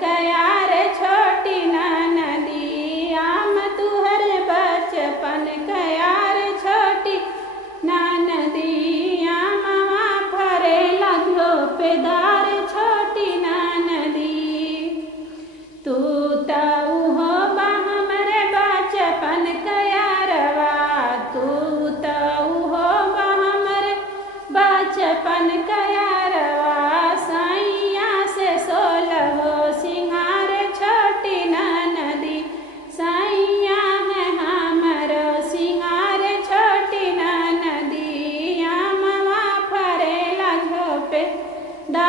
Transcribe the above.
कयार छोटी नदी, आम तुहर बचपन कयार छोटी नदी, आमवा फरे लग्यो पेदार छोटी नदी। तू तऊ बा हमरे बचपन कयारवा, तू तऊ बा हमरे बचपन कयारवा, सैया से 16 सिंगार छोटी नदी, सैया है हमरो सिंगार छोटी नदी, आमवा फरेला झोपे दा